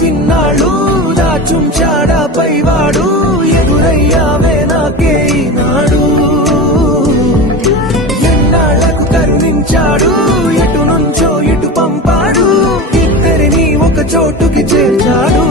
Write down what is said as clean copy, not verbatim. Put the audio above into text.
విన్నాళ్ళు దాచుంచాడా పైవాడు ఎదురయ్యావే నాకే ఈనాడు ఎన్నాళ్లకు కరుణించాడు ఎటు నుంచో ఇటు పంపాడు ఇద్దరిని ఒక చోటుకి చేర్చాడు